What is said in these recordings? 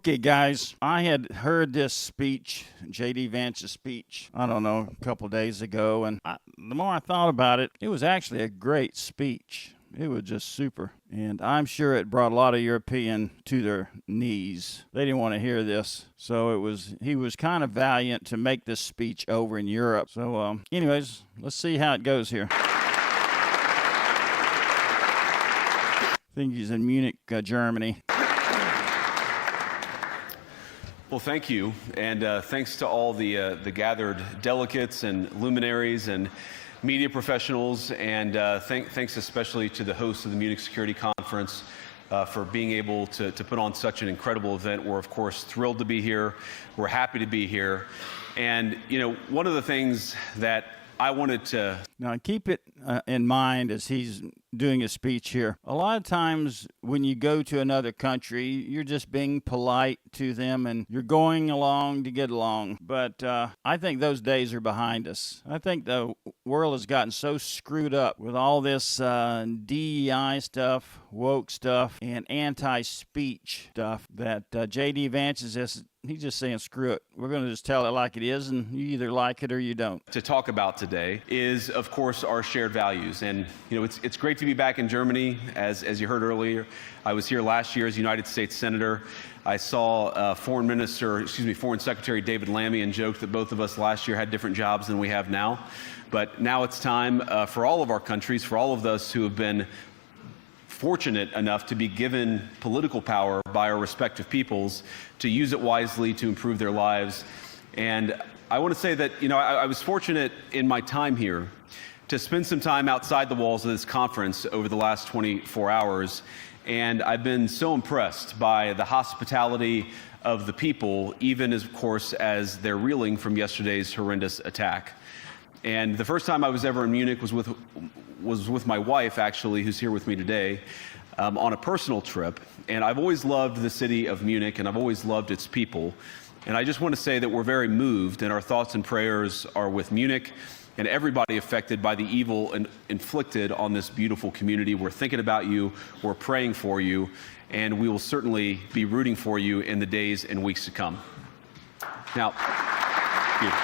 Okay, guys, I had heard this speech, J.D. Vance's speech, I don't know, a couple days ago, and the more I thought about it, it was actually a great speech. It was just super. And I'm sure it brought a lot of European to their knees. They didn't want to hear this. So he was kind of valiant to make this speech over in Europe. So anyways, let's see how it goes here. I think he's in Munich, Germany. Well, thank you, and thanks to all the gathered delegates and luminaries and media professionals, and thanks especially to the hosts of the Munich Security Conference for being able to put on such an incredible event. We're, of course, thrilled to be here. We're happy to be here. And, you know, one of the things that I wanted to... Now, keep it in mind as he's doing a speech here. A lot of times when you go to another country, you're just being polite to them and you're going along to get along. But I think those days are behind us. I think the world has gotten so screwed up with all this DEI stuff, woke stuff, and anti-speech stuff that J.D. Vance is just... He's just saying, screw it. We're going to just tell it like it is, and you either like it or you don't. To talk about today is, of course, our shared values. And, you know, it's great to be back in Germany. As you heard earlier, I was here last year as United States Senator. I saw Foreign Secretary David Lammy and joked that both of us last year had different jobs than we have now. But now it's time for all of our countries, for all of us who have been fortunate enough to be given political power by our respective peoples to use it wisely to improve their lives. And I want to say that, you know, I was fortunate in my time here to spend some time outside the walls of this conference over the last 24 hours. And I've been so impressed by the hospitality of the people, even as, of course, as they're reeling from yesterday's horrendous attack. And the first time I was ever in Munich was with my wife, actually, who's here with me today, on a personal trip. And I've always loved the city of Munich, and I've always loved its people. And I just want to say that we're very moved, and our thoughts and prayers are with Munich and everybody affected by the evil inflicted on this beautiful community. We're thinking about you, we're praying for you, and we will certainly be rooting for you in the days and weeks to come. Now, thank you.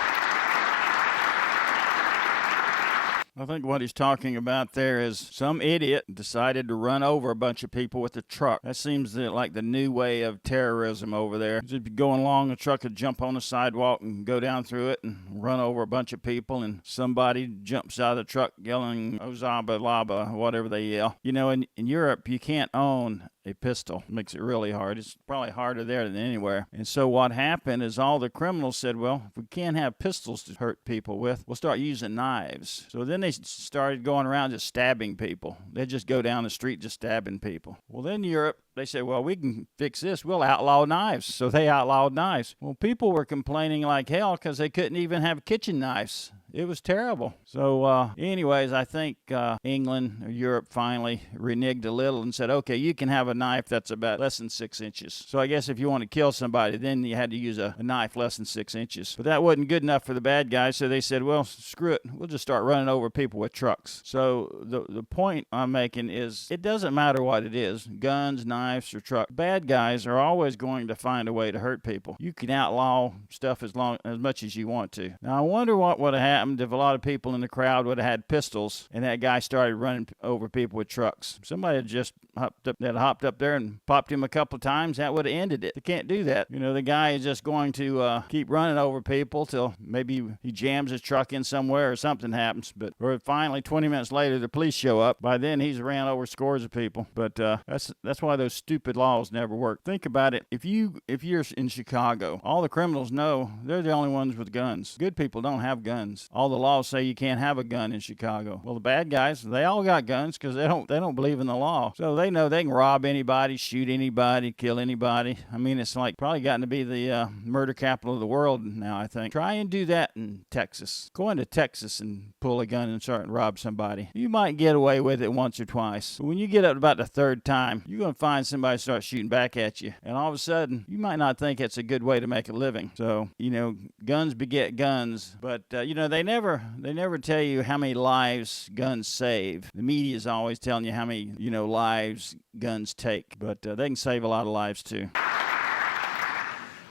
I think what he's talking about there is some idiot decided to run over a bunch of people with a truck. That seems like the new way of terrorism over there. Just be going along, a truck would jump on the sidewalk and go down through it and run over a bunch of people, and somebody jumps out of the truck yelling, Ozaba Laba, whatever they yell. You know, in Europe, you can't own a pistol. It makes it really hard. It's probably harder there than anywhere. And so what happened is all the criminals said, well, if we can't have pistols to hurt people with, we'll start using knives. So then they started going around just stabbing people. They'd just go down the street just stabbing people. Well, then Europe, they said, well, we can fix this. We'll outlaw knives. So they outlawed knives. Well, people were complaining like hell because they couldn't even have kitchen knives. It was terrible. So anyways, I think England or Europe finally reneged a little and said, okay, you can have a knife that's about less than 6 inches. So I guess if you want to kill somebody, then you had to use a knife less than 6 inches. But that wasn't good enough for the bad guys, so they said, well, screw it. We'll just start running over people with trucks. So the point I'm making is it doesn't matter what it is, guns, knives, or truck. Bad guys are always going to find a way to hurt people. You can outlaw stuff as much as you want to. Now, I wonder what would have happened if a lot of people in the crowd would have had pistols and that guy started running over people with trucks. Somebody had just hopped up there and popped him a couple of times. That would have ended it. They can't do that. You know, the guy is just going to keep running over people till maybe he jams his truck in somewhere or something happens. Or finally, 20 minutes later, the police show up. By then, he's ran over scores of people. But that's why those stupid laws never work. Think about it. If you're in Chicago, all the criminals know they're the only ones with guns. Good people don't have guns. All the laws say you can't have a gun in Chicago. Well, the bad guys, they all got guns because they don't believe in the law. So they know they can rob anybody, shoot anybody, kill anybody. I mean, it's like probably gotten to be the murder capital of the world now, I think. Try and do that in Texas. Go into Texas and pull a gun and start and rob somebody. You might get away with it once or twice. But when you get up about the third time, you're going to find somebody start shooting back at you. And all of a sudden, you might not think it's a good way to make a living. So, you know, guns beget guns. But, you know, they never tell you how many lives guns save. The media is always telling you how many, lives guns take. But they can save a lot of lives, too.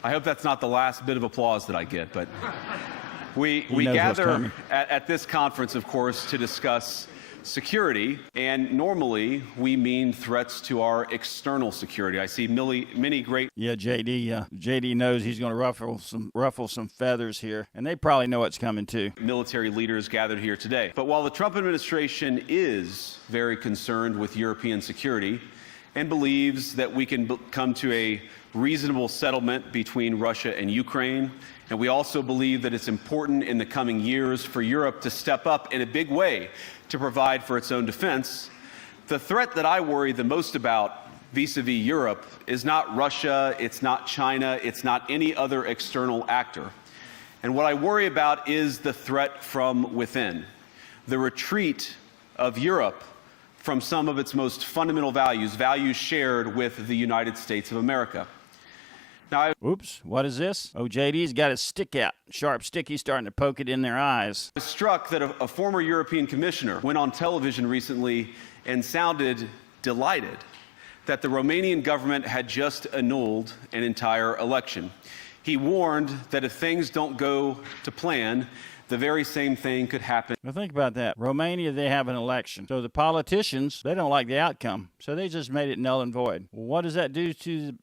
I hope that's not the last bit of applause that I get, but we knows what's gather coming. at this conference, of course, to discuss security, and normally we mean threats to our external security. I see many great Yeah, JD knows he's going to ruffle some feathers here, and they probably know what's coming too. military leaders gathered here today. But while the Trump administration is very concerned with European security and believes that we can come to a reasonable settlement between Russia and Ukraine, and we also believe that it's important in the coming years for Europe to step up in a big way to provide for its own defense, the threat that I worry the most about vis-a-vis Europe is not Russia, it's not China, it's not any other external actor. And what I worry about is the threat from within, the retreat of Europe from some of its most fundamental values shared with the United States of America. Now, Oops, what is this? Oh, JD's got his stick out. Sharp stick, he's starting to poke it in their eyes. I was struck that a former European commissioner went on television recently and sounded delighted that the Romanian government had just annulled an entire election. He warned that if things don't go to plan, the very same thing could happen. Now think about that. Romania, they have an election. So the politicians, they don't like the outcome. So they just made it null and void. Well, what does that do to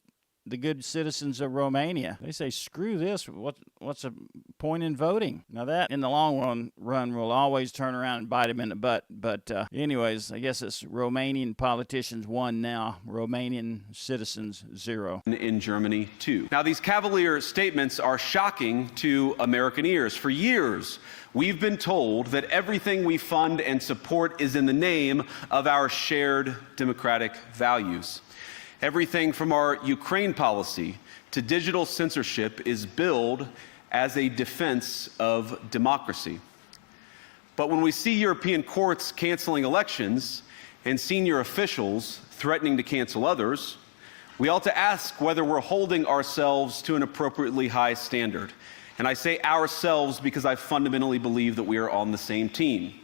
the good citizens of Romania? They say, screw this. What's the point in voting? Now that, in the long run, will always turn around and bite them in the butt. But anyways, I guess it's Romanian politicians 1 now, Romanian citizens 0. In Germany, too. Now, these cavalier statements are shocking to American ears. For years, we've been told that everything we fund and support is in the name of our shared democratic values. Everything from our Ukraine policy to digital censorship is billed as a defense of democracy. But when we see European courts canceling elections and senior officials threatening to cancel others, we ought to ask whether we're holding ourselves to an appropriately high standard. And I say ourselves because I fundamentally believe that we are on the same team.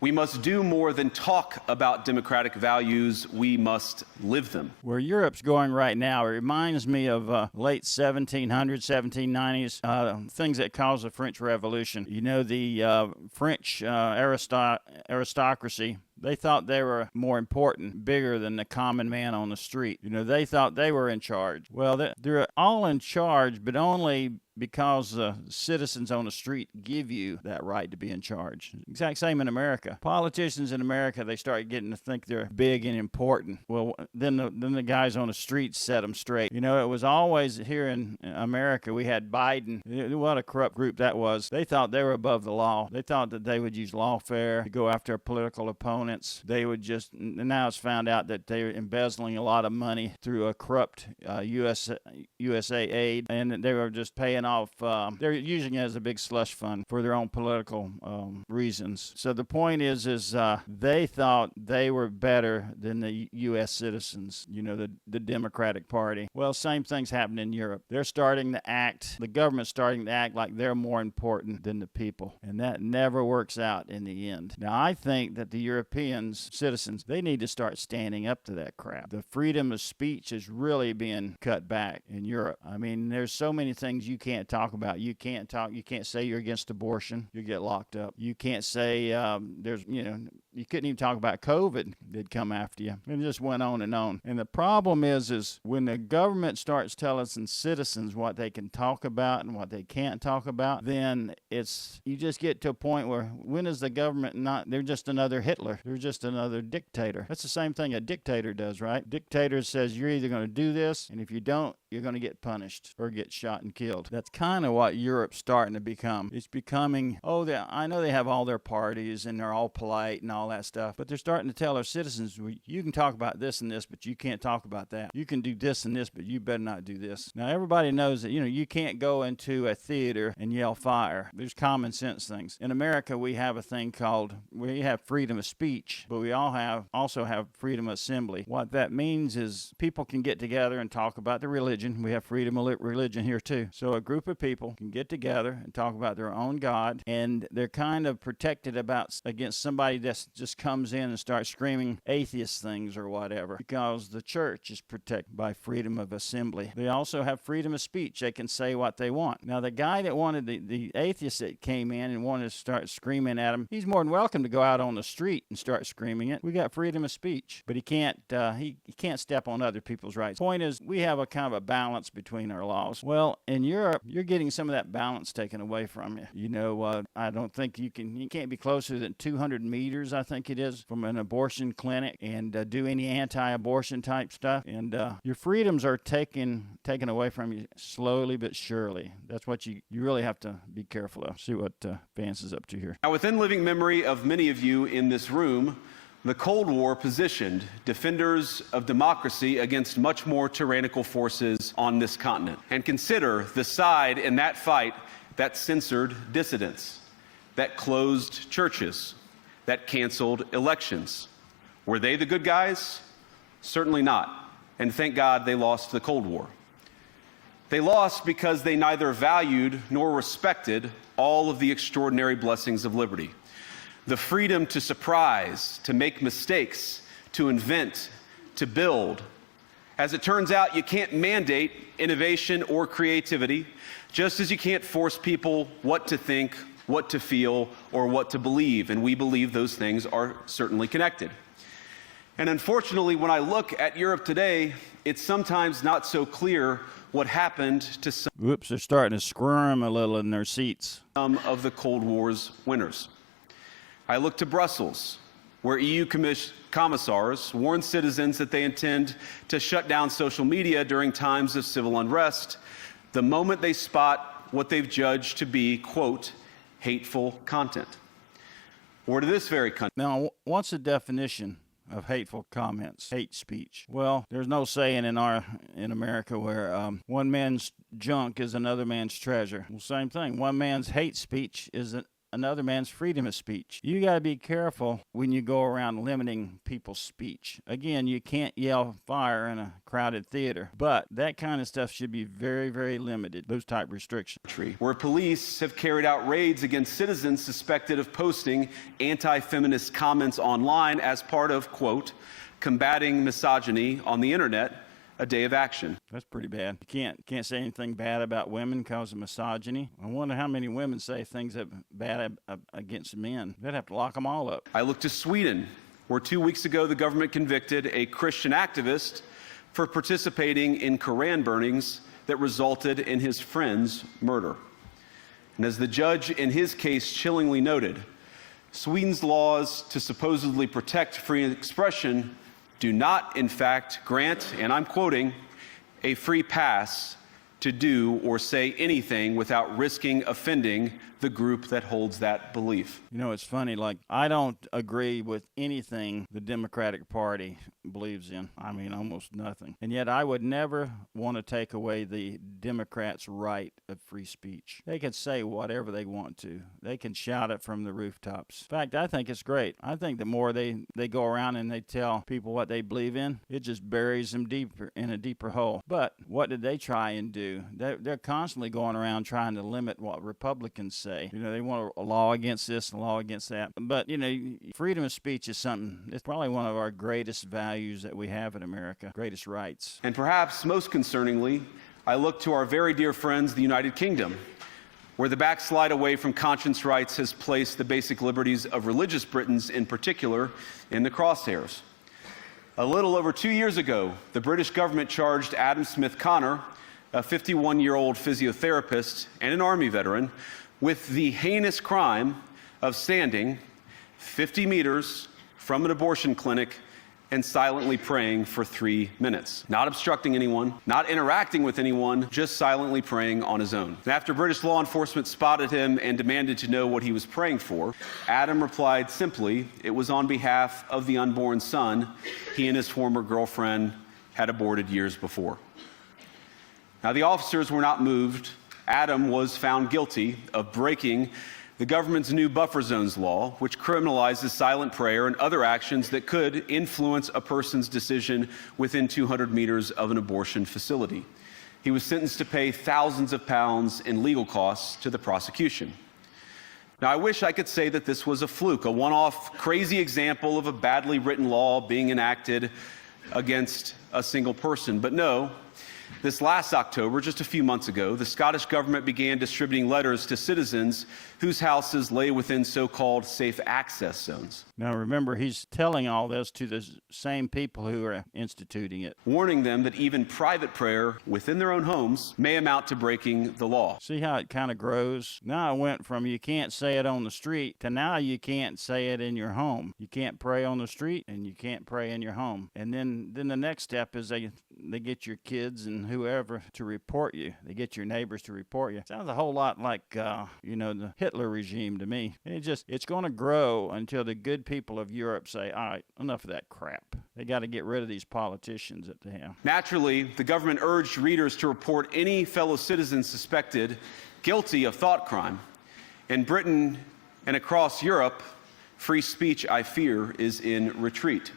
We must do more than talk about democratic values. We must live them. Where Europe's going right now, it reminds me of late 1700s, 1790s, things that caused the French Revolution. You know, the French aristocracy, they thought they were more important, bigger than the common man on the street. You know, they thought they were in charge. Well, they're all in charge, but only because citizens on the street give you that right to be in charge. Exact same in America. Politicians in America, they start getting to think they're big and important. Well, then the guys on the street set them straight. You know, it was always here in America, we had Biden. What a corrupt group that was. They thought they were above the law. They thought that they would use lawfare to go after political opponents. They would just, now it's found out that they're embezzling a lot of money through a corrupt USA aid, and they were just paying off, they're using it as a big slush fund for their own political reasons. So the point is they thought they were better than the U.S. citizens, you know, the Democratic Party. Well, same thing's happening in Europe. They're starting to act, the government's starting to act like they're more important than the people, and that never works out in the end. Now, I think that the Europeans, citizens, they need to start standing up to that crap. The freedom of speech is really being cut back in Europe. I mean, there's so many things you can't talk about. You can't say you're against abortion. You get locked up. You can't say you couldn't even talk about COVID. They'd come after you. It just went on. And the problem is when the government starts telling citizens what they can talk about and what they can't talk about, then you just get to a point where when is the government they're just another Hitler. They're just another dictator. That's the same thing a dictator does, right? Dictator says you're either going to do this, and if you don't, you're going to get punished or get shot and killed. That's kind of what Europe's starting to become. It's becoming, I know they have all their parties and they're all polite and all that stuff, but they're starting to tell their citizens, you can talk about this and this, but you can't talk about that. You can do this and this, but you better not do this. Now, everybody knows that, you can't go into a theater and yell fire. There's common sense things. In America, we have a thing called, we have freedom of speech, but we also have freedom of assembly. What that means is people can get together and talk about their religion. We have freedom of religion here too. So a group of people can get together and talk about their own God, and they're kind of protected against somebody that's just comes in and starts screaming atheist things or whatever, because the church is protected by freedom of assembly. They also have freedom of speech. They can say what they want. Now, the guy that wanted the atheist that came in and wanted to start screaming at him, he's more than welcome to go out on the street and start screaming it. We got freedom of speech, but he can't step on other people's rights. Point is, we have a kind of a balance between our laws. Well, in Europe, you're getting some of that balance taken away from you. You know, I don't think you can't be closer than 200 meters, I think it is, from an abortion clinic and do any anti-abortion type stuff. And your freedoms are taken away from you slowly but surely. That's what you really have to be careful of. See what Vance is up to here. Now, within living memory of many of you in this room, the Cold War positioned defenders of democracy against much more tyrannical forces on this continent. And consider the side in that fight that censored dissidents, that closed churches, that canceled elections. Were they the good guys? Certainly not. And thank God they lost the Cold War. They lost because they neither valued nor respected all of the extraordinary blessings of liberty. The freedom to surprise, to make mistakes, to invent, to build. As it turns out, you can't mandate innovation or creativity, just as you can't force people what to think, what to feel, or what to believe. And we believe those things are certainly connected. And unfortunately, when I look at Europe today, it's sometimes not so clear what happened to some Whoops, they're starting to squirm a little in their seats. of the Cold War's winners. I look to Brussels, where EU commissars warn citizens that they intend to shut down social media during times of civil unrest the moment they spot what they've judged to be, quote, hateful content. Or to this very country. Now, what's the definition of hateful comments, hate speech? Well, there's no saying in America where one man's junk is another man's treasure. Well, same thing. One man's hate speech is another man's freedom of speech. You got to be careful when you go around limiting people's speech. Again, you can't yell fire in a crowded theater, but that kind of stuff should be very, very limited, those type restrictions. Where police have carried out raids against citizens suspected of posting anti-feminist comments online as part of, quote, combating misogyny on the internet, a day of action. That's pretty bad. You can't say anything bad about women because of misogyny. I wonder how many women say things that bad against men. They'd have to lock them all up. I look to Sweden, where 2 weeks ago the government convicted a Christian activist for participating in Koran burnings that resulted in his friend's murder. And as the judge in his case chillingly noted, Sweden's laws to supposedly protect free expression do not, in fact, grant, and I'm quoting, a free pass to do or say anything without risking offending the group that holds that belief. You know, it's funny, like, I don't agree with anything the Democratic Party believes in. I mean, almost nothing. And yet I would never want to take away the Democrats' right of free speech. They can say whatever they want to. They can shout it from the rooftops. In fact, I think it's great. I think the more they go around and they tell people what they believe in, it just buries them deeper in a deeper hole. But what did they try and do? They're constantly going around trying to limit what Republicans say. You know, they want a law against this and a law against that. But, you know, freedom of speech is something, it's probably one of our greatest values that we have in America, greatest rights. And perhaps most concerningly, I look to our very dear friends, the United Kingdom, where the backslide away from conscience rights has placed the basic liberties of religious Britons in particular in the crosshairs. A little over 2 years ago, the British government charged Adam Smith Connor, a 51-year-old physiotherapist and an Army veteran, with the heinous crime of standing 50 meters from an abortion clinic and silently praying for 3 minutes. Not obstructing anyone, not interacting with anyone, just silently praying on his own. And after British law enforcement spotted him and demanded to know what he was praying for, Adam replied simply, it was on behalf of the unborn son he and his former girlfriend had aborted years before. Now, the officers were not moved. Adam was found guilty of breaking the government's new buffer zones law, which criminalizes silent prayer and other actions that could influence a person's decision within 200 meters of an abortion facility. He was sentenced to pay thousands of pounds in legal costs to the prosecution. Now, I wish I could say that this was a fluke, a one-off crazy example of a badly written law being enacted against a single person. But no, this last October, just a few months ago, the Scottish government began distributing letters to citizens whose houses lay within so-called safe access zones. Now remember, he's telling all this to the same people who are instituting it, warning them that even private prayer within their own homes may amount to breaking the law. See how it kind of grows? Now it went from you can't say it on the street to now you can't say it in your home. You can't pray on the street and you can't pray in your home. And then the next step is they get your kids and whoever to report you. They get your neighbors to report you. Sounds a whole lot like, the Hitler regime to me. It's going to grow until the good people of Europe say, all right, enough of that crap. They got to get rid of these politicians that they have. Naturally, the government urged readers to report any fellow citizen suspected guilty of thought crime. In Britain and across Europe, free speech, I fear, is in retreat.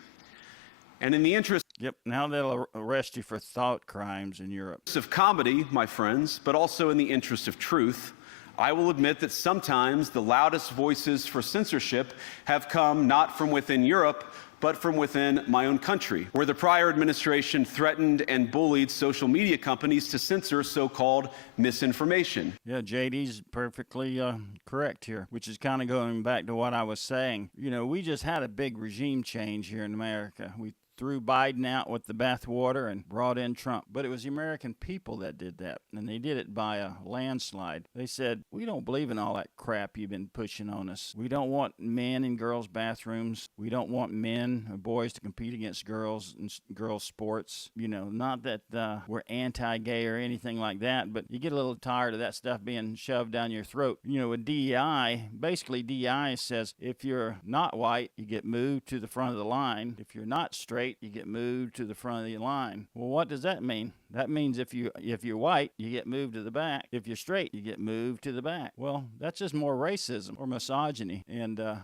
And in the interest Yep, now they'll arrest you for thought crimes in Europe. of comedy, my friends, but also in the interest of truth, I will admit that sometimes the loudest voices for censorship have come not from within Europe, but from within my own country, where the prior administration threatened and bullied social media companies to censor so-called misinformation. Yeah, JD's perfectly correct here, which is kind of going back to what I was saying. We just had a big regime change here in America. We threw Biden out with the bathwater and brought in Trump. But it was the American people that did that, and they did it by a landslide. They said, we don't believe in all that crap you've been pushing on us. We don't want men in girls' bathrooms. We don't want men or boys to compete against girls in girls' sports. Not that we're anti-gay or anything like that, but you get a little tired of that stuff being shoved down your throat. With DEI, basically DEI says if you're not white, you get moved to the front of the line. If you're not straight, you get moved to the front of the line. Well, what does that mean? That means if you're white, you get moved to the back. If you're straight, you get moved to the back. Well, that's just more racism or misogyny. And, I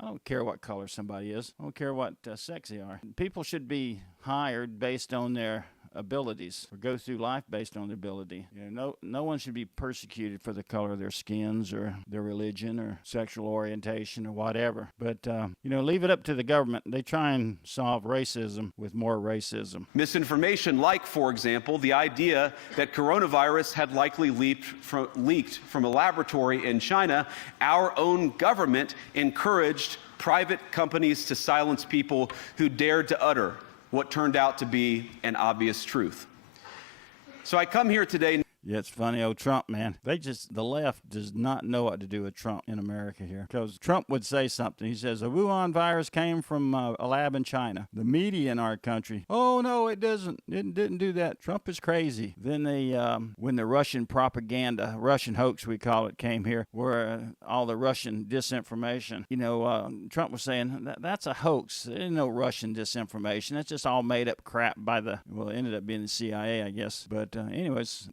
don't care what color somebody is. I don't care what sex they are. People should be hired based on their abilities or go through life based on their ability. No one should be persecuted for the color of their skins or their religion or sexual orientation or whatever. But, leave it up to the government. They try and solve racism with more racism. Misinformation like, for example, the idea that coronavirus had likely leaked from a laboratory in China. Our own government encouraged private companies to silence people who dared to utter what turned out to be an obvious truth. So I come here today. Yeah, it's funny, old Trump, man. The left does not know what to do with Trump in America here. Because Trump would say something. He says, the Wuhan virus came from a lab in China. The media in our country, oh, no, it doesn't. It didn't do that. Trump is crazy. Then when the Russian propaganda, Russian hoax we call it, came here, where all the Russian disinformation, Trump was saying, that's a hoax. There's no Russian disinformation. That's just all made up crap by it ended up being the CIA, I guess. But anyways,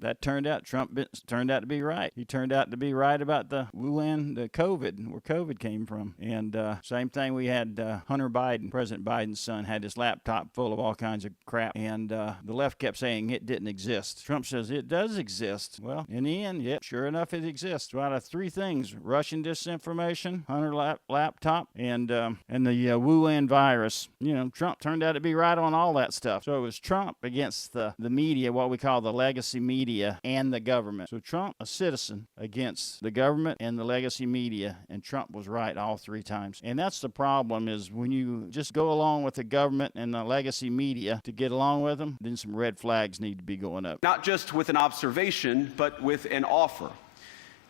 Trump turned out to be right. He turned out to be right about the Wuhan, the COVID, where COVID came from. And same thing, we had Hunter Biden, President Biden's son, had his laptop full of all kinds of crap. And the left kept saying it didn't exist. Trump says it does exist. Well, in the end, yep, sure enough, it exists. Out of three things: Russian disinformation, Hunter laptop, and the Wuhan virus. Trump turned out to be right on all that stuff. So it was Trump against the media, what we call the legacy media, and the government. So Trump, a citizen, against the government and the legacy media, and Trump was right all three times. And that's the problem, is when you just go along with the government and the legacy media to get along with them, then some red flags need to be going up. Not just with an observation, but with an offer.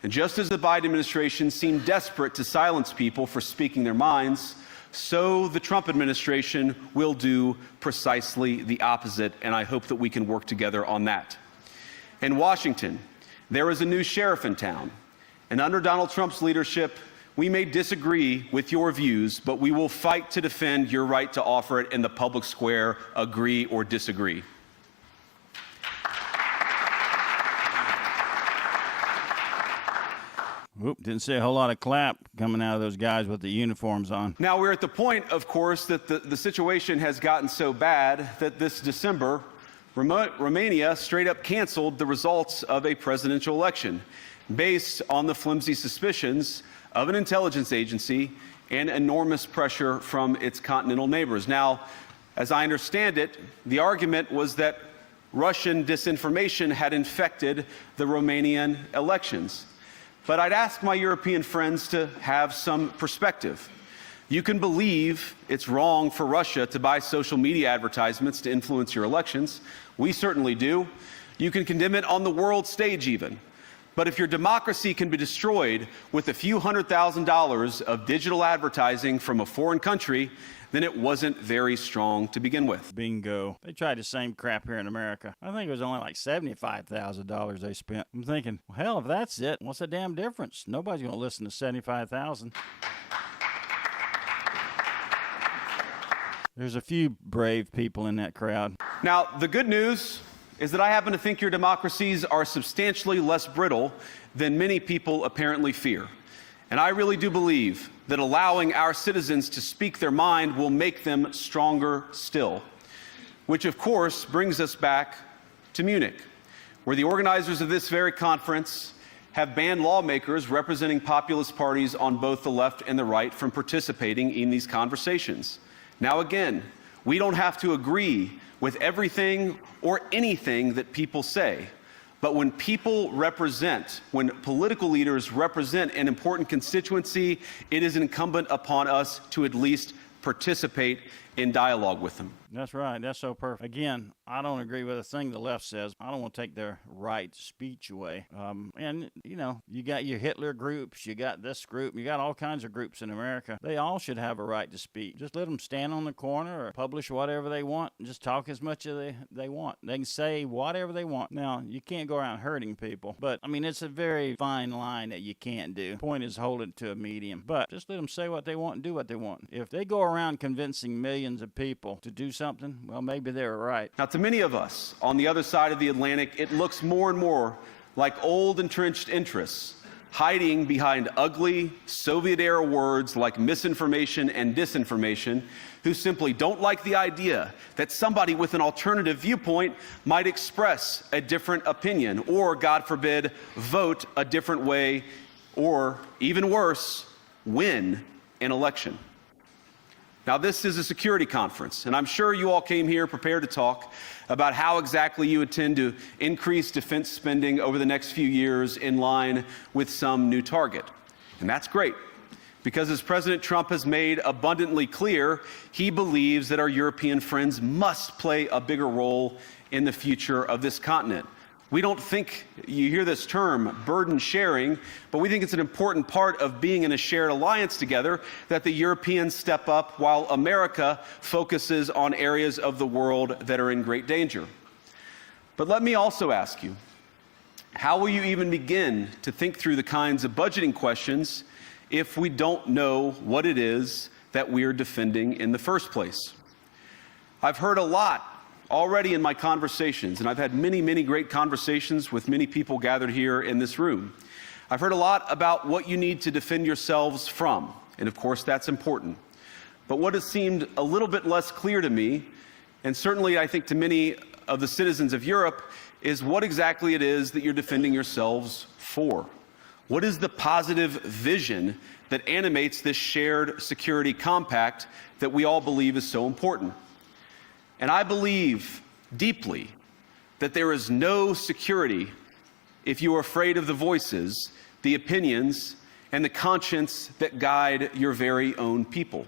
And just as the Biden administration seemed desperate to silence people for speaking their minds, so the Trump administration will do precisely the opposite, and I hope that we can work together on that. In Washington, there is a new sheriff in town, and under Donald Trump's leadership, we may disagree with your views, but we will fight to defend your right to offer it in the public square, agree or disagree. Oop, didn't see a whole lot of clap coming out of those guys with the uniforms on. Now, we're at the point, of course, that the situation has gotten so bad that this December, Romania straight up canceled the results of a presidential election based on the flimsy suspicions of an intelligence agency and enormous pressure from its continental neighbors. Now, as I understand it, the argument was that Russian disinformation had infected the Romanian elections. But I'd ask my European friends to have some perspective. You can believe it's wrong for Russia to buy social media advertisements to influence your elections. We certainly do. You can condemn it on the world stage even. But if your democracy can be destroyed with a few $100,000 of digital advertising from a foreign country, then it wasn't very strong to begin with. Bingo. They tried the same crap here in America. I think it was only like $75,000 they spent. I'm thinking, well, hell, if that's it, what's the damn difference? Nobody's going to listen to $75,000. There's a few brave people in that crowd. Now, the good news is that I happen to think your democracies are substantially less brittle than many people apparently fear. And I really do believe that allowing our citizens to speak their mind will make them stronger still. Which, of course, brings us back to Munich, where the organizers of this very conference have banned lawmakers representing populist parties on both the left and the right from participating in these conversations. Now, again, we don't have to agree with everything or anything that people say. But when people represent, when political leaders represent an important constituency, it is incumbent upon us to at least participate in dialogue with them. That's right. That's so perfect. Again, I don't agree with a thing the left says. I don't want to take their right to speech away. And, you know, you got your Hitler groups, you got this group, you got all kinds of groups in America. They all should have a right to speak. Just let them stand on the corner or publish whatever they want and just talk as much as they want. They can say whatever they want. Now, you can't go around hurting people, but, I mean, it's a very fine line that you can't do. The point is hold it to a medium. But just let them say what they want and do what they want. If they go around convincing millions of people to do something, well, maybe they're right. Now, to many of us on the other side of the Atlantic, it looks more and more like old entrenched interests hiding behind ugly Soviet-era words like misinformation and disinformation, who simply don't like the idea that somebody with an alternative viewpoint might express a different opinion or, God forbid, vote a different way or, even worse, win an election. Now, this is a security conference, and I'm sure you all came here prepared to talk about how exactly you intend to increase defense spending over the next few years in line with some new target. And that's great, because as President Trump has made abundantly clear, he believes that our European friends must play a bigger role in the future of this continent. We don't think, you hear this term, burden sharing, but we think it's an important part of being in a shared alliance together that the Europeans step up while America focuses on areas of the world that are in great danger. But let me also ask you, how will you even begin to think through the kinds of budgeting questions if we don't know what it is that we're defending in the first place? I've heard a lot already in my conversations, and I've had many, many great conversations with many people gathered here in this room. I've heard a lot about what you need to defend yourselves from, and of course that's important. But what has seemed a little bit less clear to me, and certainly I think to many of the citizens of Europe, is what exactly it is that you're defending yourselves for. What is the positive vision that animates this shared security compact that we all believe is so important? And I believe deeply that there is no security if you are afraid of the voices, the opinions, and the conscience that guide your very own people.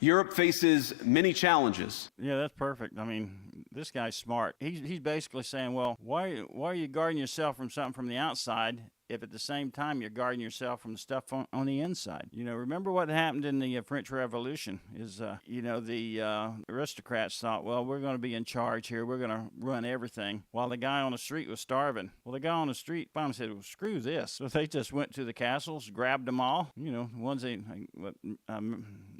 Europe faces many challenges. Yeah, that's perfect. I mean, this guy's smart. He's basically saying, well, why are you guarding yourself from something from the outside if at the same time you're guarding yourself from the stuff on the inside? You know, remember what happened in the French Revolution is, you know, the aristocrats thought, well, we're going to be in charge here. We're going to run everything, while the guy on the street was starving. Well, the guy on the street finally said, well, screw this. So they just went to the castles, grabbed them all. You know, ones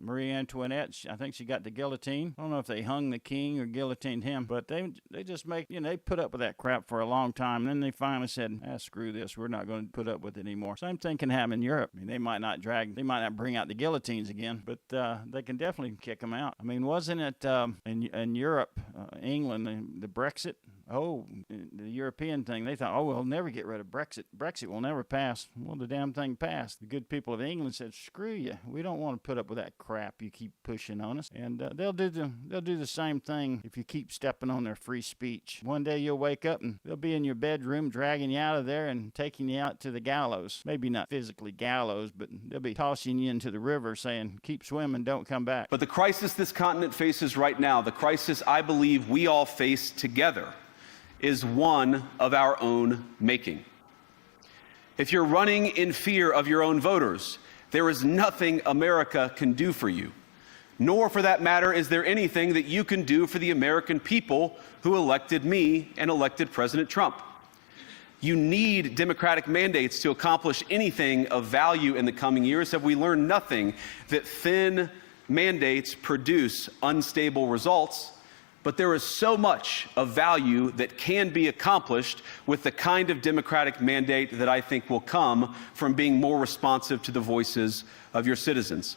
Marie Antoinette, I think she got the guillotine. I don't know if they hung the king or guillotined him, but they just make, you know, they put up with that crap for a long time. And then they finally said, screw this. We're not going to put up with it anymore. Same thing can happen in Europe. I mean, they might not bring out the guillotines again, but they can definitely kick them out. I mean, wasn't it in Europe, England, the Brexit? oh, the European thing, they thought, oh, we'll never get rid of Brexit. Brexit will never pass. Well, the damn thing passed. The good people of England said, screw you. We don't want to put up with that crap you keep pushing on us. And they'll do the same thing if you keep stepping on their free speech. One day you'll wake up and they'll be in your bedroom dragging you out of there and taking you out to the gallows. Maybe not physically gallows, but they'll be tossing you into the river saying, keep swimming, don't come back. But the crisis this continent faces right now, the crisis I believe we all face together, is one of our own making. If you're running in fear of your own voters, there is nothing America can do for you. Nor, for that matter, is there anything that you can do for the American people who elected me and elected President Trump. You need democratic mandates to accomplish anything of value in the coming years. Have we learned nothing that thin mandates produce unstable results? But there is so much of value that can be accomplished with the kind of democratic mandate that I think will come from being more responsive to the voices of your citizens.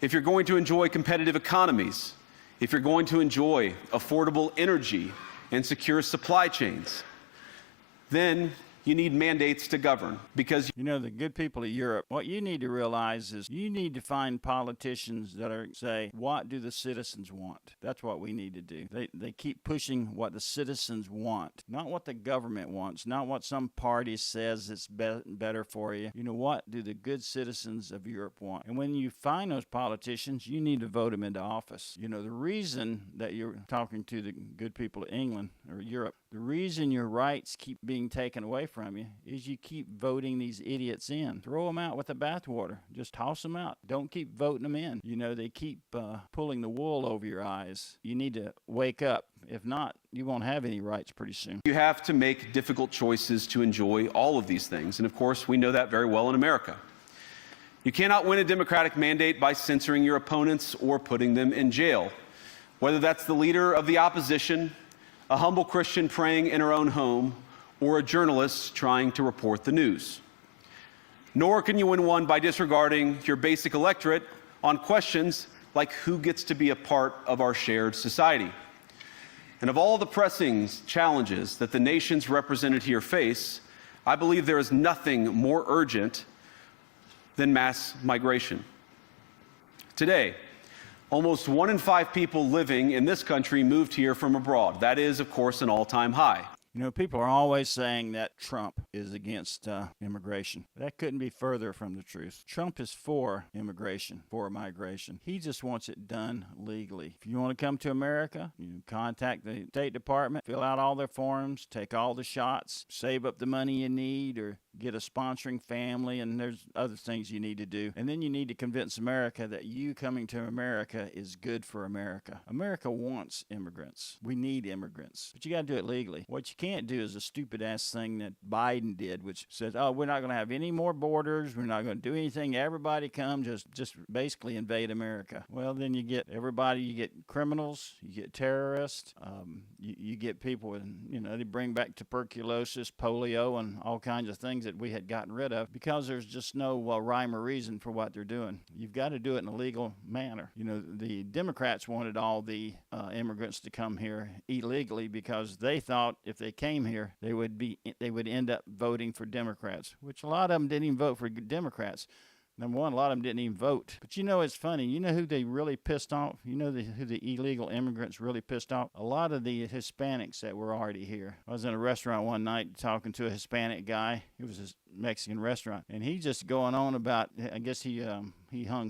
If you're going to enjoy competitive economies, if you're going to enjoy affordable energy and secure supply chains, then you need mandates to govern, because you know, the good people of Europe, what you need to realize is you need to find politicians that are say, what do the citizens want? That's what we need to do. They keep pushing what the citizens want, not what the government wants, not what some party says is better for you. You know, what do the good citizens of Europe want? And when you find those politicians, you need to vote them into office. You know, the reason that you're talking to the good people of England or Europe, the reason your rights keep being taken away from you is you keep voting these idiots in. Throw them out with the bathwater. Just toss them out. Don't keep voting them in. You know, they keep pulling the wool over your eyes. You need to wake up. If not, you won't have any rights pretty soon. You have to make difficult choices to enjoy all of these things. And of course, we know that very well in America. You cannot win a democratic mandate by censoring your opponents or putting them in jail. Whether that's the leader of the opposition, a humble Christian praying in her own home, or a journalist trying to report the news. Nor can you win one by disregarding your basic electorate on questions like who gets to be a part of our shared society. And of all the pressing challenges that the nations represented here face, I believe there is nothing more urgent than mass migration. Today, almost 1 in 5 people living in this country moved here from abroad. That is, of course, an all-time high. You know, people are always saying that Trump is against immigration. That couldn't be further from the truth. Trump is for immigration, for migration. He just wants it done legally. If you want to come to America, you contact the State Department, fill out all their forms, take all the shots, save up the money you need, or get a sponsoring family, and there's other things you need to do. And then you need to convince America that you coming to America is good for America. America wants immigrants. We need immigrants. But you got to do it legally. What you can't do is a stupid-ass thing that Biden did, which says, oh, we're not going to have any more borders. We're not going to do anything. Everybody come, just basically invade America. Well, then you get everybody. You get criminals. You get terrorists. You get people, and you know, they bring back tuberculosis, polio, and all kinds of things that we had gotten rid of because there's just no rhyme or reason for what they're doing. You've got to do it in a legal manner. You know, the Democrats wanted all the immigrants to come here illegally because they thought if they came here, they would end up voting for Democrats, which a lot of them didn't even vote for Democrats. Number one, a lot of them didn't even vote. But you know, it's funny. You know who they really pissed off? You know who the illegal immigrants really pissed off? A lot of the Hispanics that were already here. I was in a restaurant one night talking to a Hispanic guy. It was a Mexican restaurant. And he just going on about, I guess he hung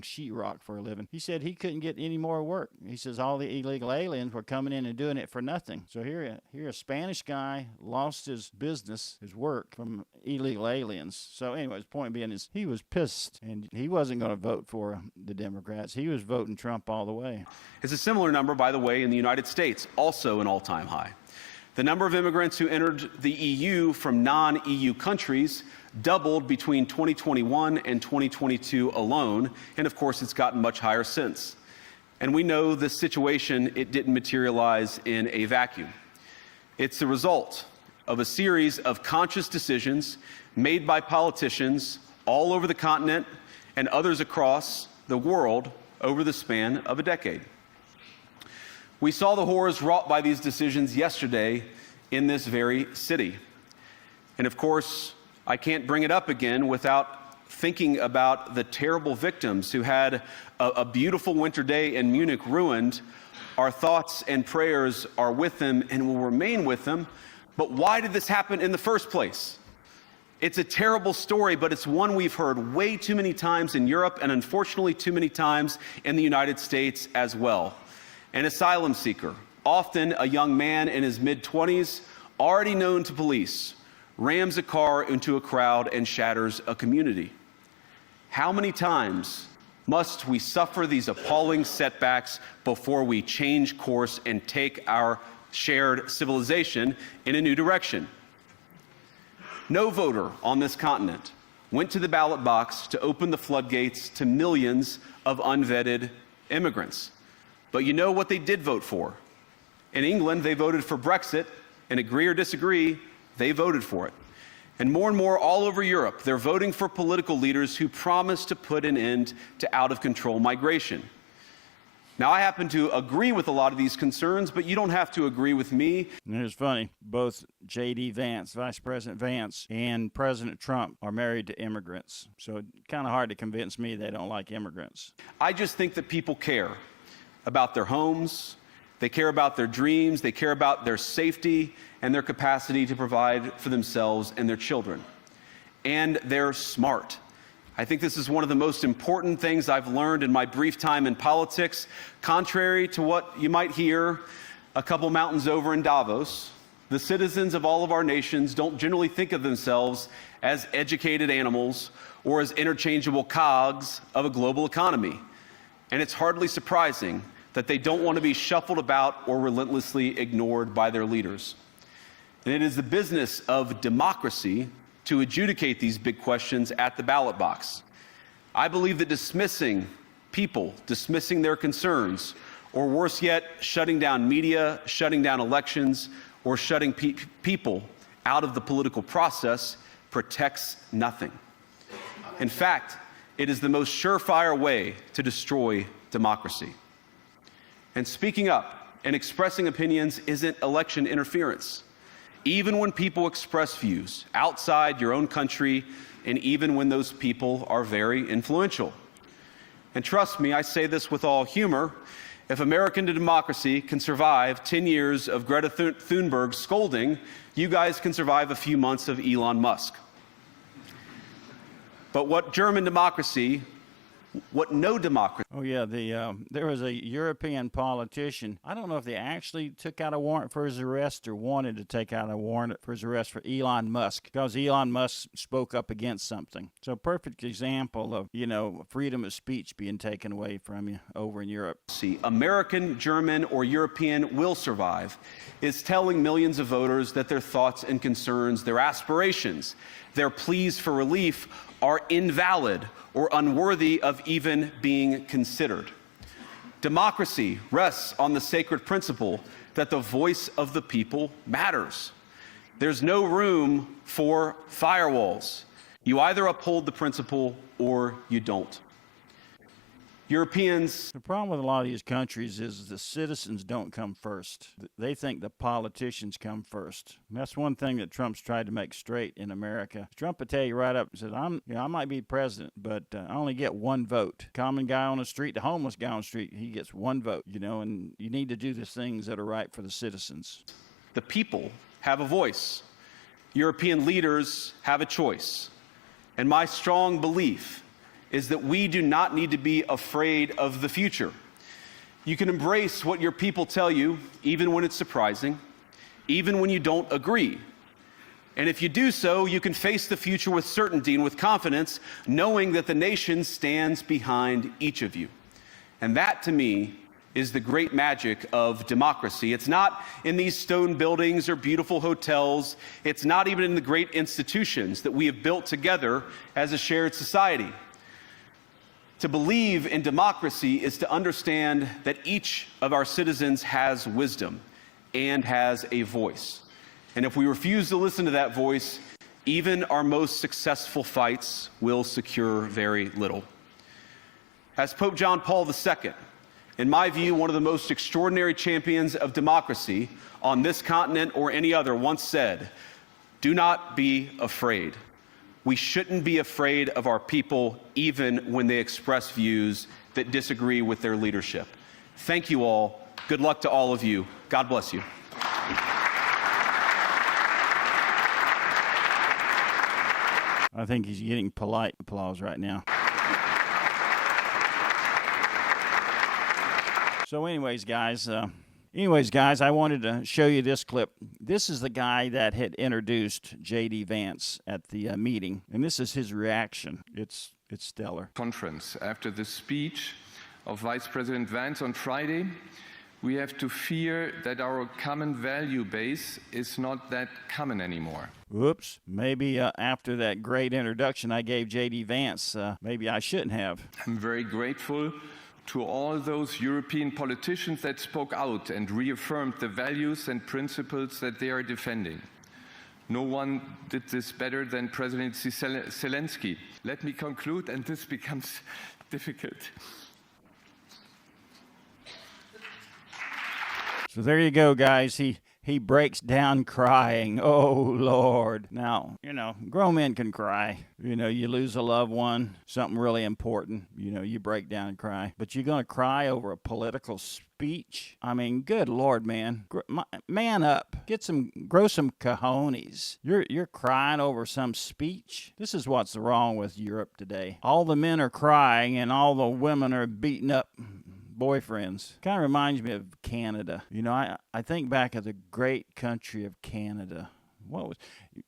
sheetrock for a living. He said he couldn't get any more work. He says all the illegal aliens were coming in and doing it for nothing. So here a Spanish guy lost his business, his work, from illegal aliens. So anyways, point being is he was pissed, and he wasn't going to vote for the Democrats. He was voting Trump all the way. It's a similar number, by the way, in the United States, also an all-time high. The number of immigrants who entered the EU from non-EU countries doubled between 2021 and 2022 alone, and of course it's gotten much higher since. And we know this situation, it didn't materialize in a vacuum. It's the result of a series of conscious decisions made by politicians all over the continent and others across the world over the span of a decade. We saw the horrors wrought by these decisions yesterday in this very city. And of course, I can't bring it up again without thinking about the terrible victims who had a beautiful winter day in Munich ruined. Our thoughts and prayers are with them and will remain with them. But why did this happen in the first place? It's a terrible story, but it's one we've heard way too many times in Europe and unfortunately too many times in the United States as well. An asylum seeker, often a young man in his mid-20s, already known to police, rams a car into a crowd and shatters a community. How many times must we suffer these appalling setbacks before we change course and take our shared civilization in a new direction? No voter on this continent went to the ballot box to open the floodgates to millions of unvetted immigrants. But you know what they did vote for? In England, they voted for Brexit, and agree or disagree, they voted for it. And more all over Europe, they're voting for political leaders who promise to put an end to out-of-control migration. Now, I happen to agree with a lot of these concerns, but you don't have to agree with me. And it's funny, both J.D. Vance, Vice President Vance, and President Trump are married to immigrants. So it's kind of hard to convince me they don't like immigrants. I just think that people care about their homes, they care about their dreams, they care about their safety and their capacity to provide for themselves and their children. And they're smart. I think this is one of the most important things I've learned in my brief time in politics. Contrary to what you might hear a couple mountains over in Davos, the citizens of all of our nations don't generally think of themselves as educated animals or as interchangeable cogs of a global economy. And it's hardly surprising that they don't want to be shuffled about or relentlessly ignored by their leaders. And it is the business of democracy to adjudicate these big questions at the ballot box. I believe that dismissing people, dismissing their concerns, or worse yet, shutting down media, shutting down elections, or shutting people out of the political process protects nothing. In fact, it is the most surefire way to destroy democracy. And speaking up and expressing opinions isn't election interference. Even when people express views outside your own country, and even when those people are very influential. And trust me, I say this with all humor, if American democracy can survive 10 years of Greta Thunberg scolding, you guys can survive a few months of Elon Musk. But what German democracy, what no democracy. Oh, yeah, there was a European politician. I don't know if they actually took out a warrant for his arrest or wanted to take out a warrant for his arrest for Elon Musk, because Elon Musk spoke up against something. So a perfect example of, freedom of speech being taken away from you over in Europe. See, American, German, or European will survive is telling millions of voters that their thoughts and concerns, their aspirations, their pleas for relief are invalid or unworthy of even being considered. Democracy rests on the sacred principle that the voice of the people matters. There's no room for firewalls. You either uphold the principle or you don't. Europeans. The problem with a lot of these countries is the citizens don't come first. They think the politicians come first. And that's one thing that Trump's tried to make straight in America. Trump would tell you right up and said, I might be president, but I only get one vote. Common guy on the street, the homeless guy on the street, he gets one vote, and you need to do the things that are right for the citizens. The people have a voice. European leaders have a choice. And my strong belief is that we do not need to be afraid of the future. You can embrace what your people tell you, even when it's surprising, even when you don't agree. And if you do so, you can face the future with certainty and with confidence, knowing that the nation stands behind each of you. And that, to me, is the great magic of democracy. It's not in these stone buildings or beautiful hotels. It's not even in the great institutions that we have built together as a shared society. To believe in democracy is to understand that each of our citizens has wisdom and has a voice. And if we refuse to listen to that voice, even our most successful fights will secure very little. As Pope John Paul II In my view, one of the most extraordinary champions of democracy on this continent or any other once said, "Do not be afraid." We shouldn't be afraid of our people even when they express views that disagree with their leadership. Thank you all. Good luck to all of you. God bless you. I think he's getting polite applause right now. So anyways, guys, I wanted to show you this clip. This is the guy that had introduced J.D. Vance at the meeting, and this is his reaction. It's stellar. Conference. After the speech of Vice President Vance on Friday, we have to fear that our common value base is not that common anymore. Whoops. Maybe after that great introduction I gave J.D. Vance, maybe I shouldn't have. I'm very grateful to all those European politicians that spoke out and reaffirmed the values and principles that they are defending. No one did this better than President Zelensky. Let me conclude, and this becomes difficult. So there you go, guys. He breaks down crying. Oh, Lord. Now, grown men can cry. You lose a loved one, something really important. You break down and cry. But you're going to cry over a political speech? I mean, good Lord, man. Man up. Grow some cojones. You're crying over some speech? This is what's wrong with Europe today. All the men are crying and all the women are beating up boyfriends. Kind of reminds me of Canada. I think back of the great country of Canada.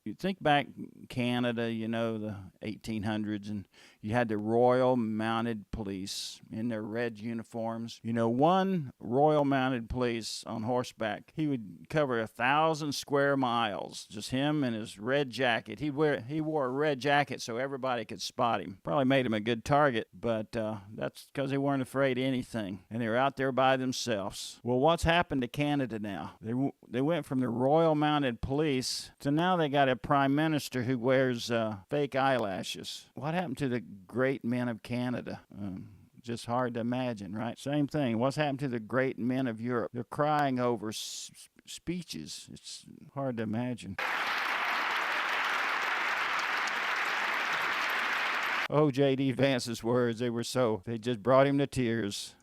You think back Canada, the 1800s, and you had the Royal Mounted Police in their red uniforms. One Royal Mounted Police on horseback, he would cover 1,000 square miles, just him and his red jacket. He wore a red jacket so everybody could spot him. Probably made him a good target, but that's because they weren't afraid of anything, and they were out there by themselves. Well, what's happened to Canada now? They went from the Royal Mounted Police to now they got a prime minister who wears fake eyelashes. What happened to the great men of Canada? Just hard to imagine, right? Same thing. What's happened to the great men of Europe? They're crying over speeches. It's hard to imagine. Oh, J.D. Vance's words, they just brought him to tears.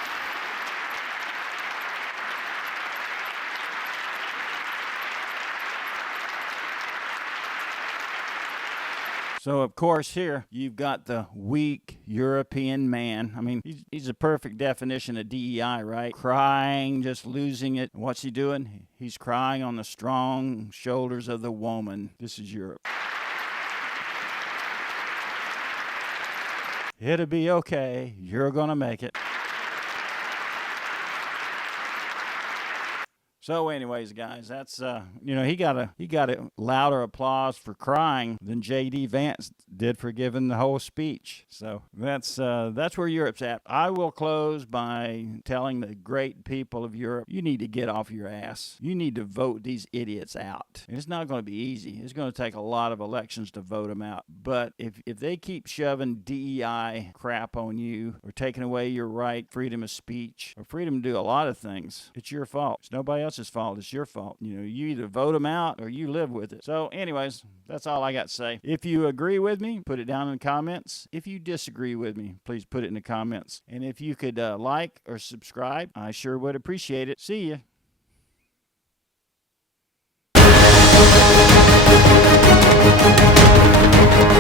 So, of course, here you've got the weak European man. I mean, he's a perfect definition of DEI, right? Crying, just losing it. What's he doing? He's crying on the strong shoulders of the woman. This is Europe. It'll be okay. You're going to make it. So anyways, guys, that's, he got a louder applause for crying than J.D. Vance did for giving the whole speech. So that's where Europe's at. I will close by telling the great people of Europe, you need to get off your ass. You need to vote these idiots out. And it's not going to be easy. It's going to take a lot of elections to vote them out. But if they keep shoving DEI crap on you or taking away your right, freedom of speech, or freedom to do a lot of things, it's your fault. It's nobody else's fault. It's your fault. You either vote them out or you live with it. So anyways, that's all I got to say. If you agree with me, put it down in the comments. If you disagree with me, please put it in the comments. And if you could like or subscribe, I sure would appreciate it. See ya.